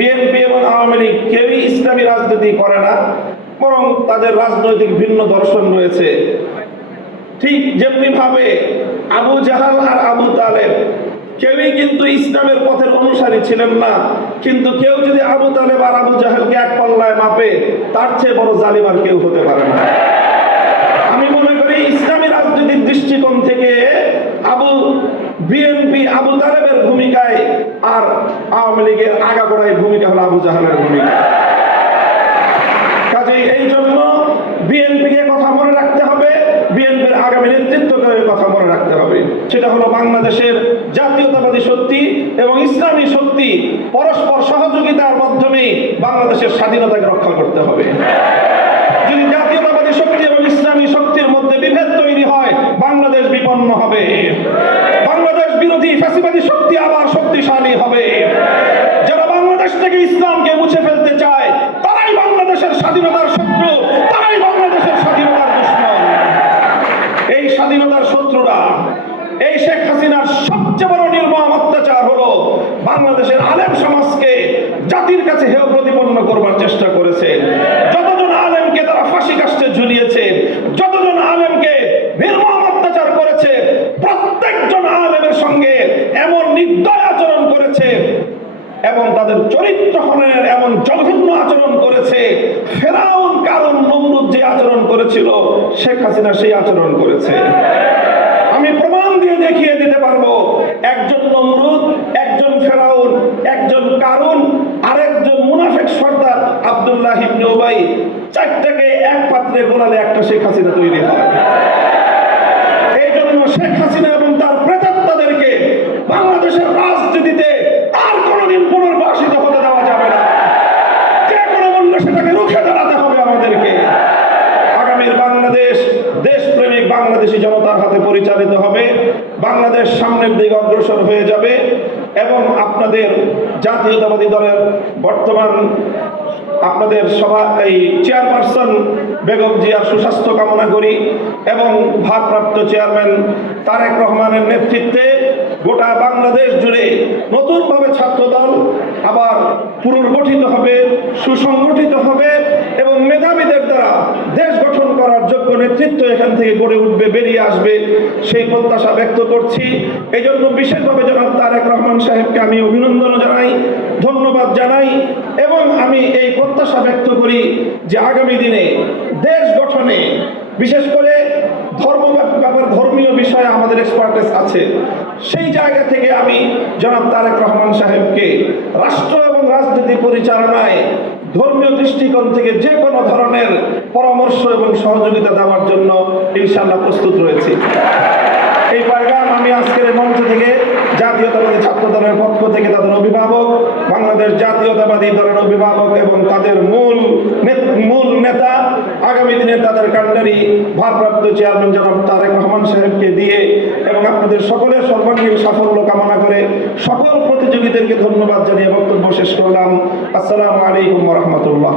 BNP এবং আওয়ামী লীগ কেউই ইসলামী রাজনীতি করে না, বরং তাদের রাজনৈতিক ভিন্ন দর্শন রয়েছে। ঠিক যেমনি ভাবে আবু জাহাল আর আবু তালেব কেউই কিন্তু ইসলামের পথের অনুসারী ছিলেন না, কিন্তু কেউ যদি আবু তালেব আর আবু জাহালকে এক পাল্লায় মাপে, তার চেয়ে বড় জালিম আর কেউ হতে পারে না আমি মনে করি ইসলামী রাজনীতির দৃষ্টিকোণ থেকে আবু বিএনপি আবু তালেবের ভূমিকায় আর আওয়ামী লীগের আগাগোড়ায় ভূমিকা হলো আবু জাহালের ভূমিকা। কাজেই এই জন্য বিএনপিকে কথা মনে রাখতে হবে, বিএনপির আগামী নেতৃত্বকে কথা মনে রাখতে হবে। সেটা হলো বাংলাদেশের জাতীয়তাবাদী শক্তি এবং ইসলামী শক্তি পরস্পর সহযোগিতার মাধ্যমে বাংলাদেশের স্বাধীনতাকে রক্ষা করতে হবে। যদি জাতীয়তাবাদী শক্তি এবং ইসলামী শক্তির মধ্যে বিভেদ তৈরি হয়, বাংলাদেশ বিপন্ন হবে। বাংলাদেশ বিরোধী ফ্যাসিবাদী শক্তি আবার শক্তিশালী হবে। যারা বাংলাদেশ থেকে ইসলামকে মুছে ফেলতে চায়, তারাই বাংলাদেশের স্বাধীনতার শত্রু, তারাই বাংলাদেশের স্বাধীনতার দুশ্মন। এই স্বাধীনতার শত্রুরা, এই শেখ হাসিনার সবচেয়ে বড় নির্মম অত্যাচার হলো বাংলাদেশের আলেম সমাজকে জাতির কাছে হেয় প্রতিপন্ন করবার চেষ্টা করেছে। যতজন আলেমকে তারা ফাঁসি কাষ্টে ঝুলিয়েছে যতজন আলেমকে নির্মম অত্যাচার করেছে প্রত্যেকজন আলেমের সঙ্গে এমন নির্দয় আচরণ করেছে এবং তাদের চরিত্র হননের এমন জঘন্য আচরণ করেছে। ফেরাউন কারণ নমরুদ যে আচরণ করেছিল, শেখ হাসিনা সেই আচরণ করেছে। আমি প্রমাণ দিয়ে দেখিয়ে দিতে পারব, একজন নমরুদ, একজন ফেরাউন, একজন কারুন, আরেকজন মুনাফেক সর্দার আব্দুল্লাহ ইবনে উবাই। চারটাকে এক পাত্রে গোলালে একটা শেখ হাসিনা তৈরি হয় এই জন্য শেখ হাসিনা এবং তার প্রেতাত্মাদেরকে বাংলাদেশের রাজনীতিতে আর কোনোদিন পুনর্বাসিত হতে দেওয়া যাবে না যে কোনো মূল্যে সেটাকে রুখে দাঁড়াতে হবে আমাদেরকে আগামীর বাংলাদেশ দেশপ্রেমিক বাংলাদেশি জনতার হাতে পরিচালিত হবে। বাংলাদেশ সামনের দিকে অগ্রসর হয়ে যাবে এবং আপনাদের জাতীয়তাবাদী দলের বর্তমান আপনাদের সভা এই চেয়ারপারসন বেগম জিয়ার সুস্বাস্থ্য কামনা করি এবং ভারপ্রাপ্ত চেয়ারম্যান তারেক রহমানের নেতৃত্বে গোটা বাংলাদেশ জুড়ে নতুনভাবে ছাত্রদল আবার পুনর্গঠিত হবে, সুসংগঠিত হবে এবং মেধাবীদের দ্বারা দেশ গঠন করার যোগ্য নেতৃত্ব এখান থেকে গড়ে উঠবে, বেরিয়ে আসবে, সেই প্রত্যাশা ব্যক্ত করছি। এই জন্য বিশেষভাবে জনাব তারেক রহমান সাহেবকে আমি অভিনন্দন জানাই, ধন্যবাদ জানাই এবং আমি এই প্রত্যাশা ব্যক্ত করি যে আগামী দিনে দেশ গঠনে বিশেষ করে ধর্ম ব্যাপার, ধর্মীয় বিষয়ে আমাদের এক্সপার্টেস আছে। সেই জায়গা থেকে আমি জনাব তারেক রহমান সাহেবকে রাষ্ট্র এবং রাজনীতি পরিচালনায় ধর্মীয় দৃষ্টিকোণ থেকে যে কোনো ধরনের পরামর্শ এবং সহযোগিতা দেওয়ার জন্য ইনশাল্লাহ প্রস্তুত রয়েছি। এই পয়গাম আমি আজকের মঞ্চ থেকে জাতীয়তাবাদী ছাত্র দলের পক্ষ থেকে তাদের অভিভাবক বাংলাদেশ জাতীয়তাবাদী দলের অভিভাবক এবং তাদের মূল নেত- মূল নেতা আগামী দিনে তাদের কান্ডারি ভারপ্রাপ্ত চেয়ারম্যান জনাব তারেক রহমান সাহেবকে দিয়ে এবং আপনাদের সকলের সর্বাঙ্গীন সাফল্য কামনা করে সকল প্রতিযোগীদেরকে ধন্যবাদ জানিয়ে বক্তব্য শেষ করলাম। আসসালামু আলাইকুম রহমতুল্লাহ।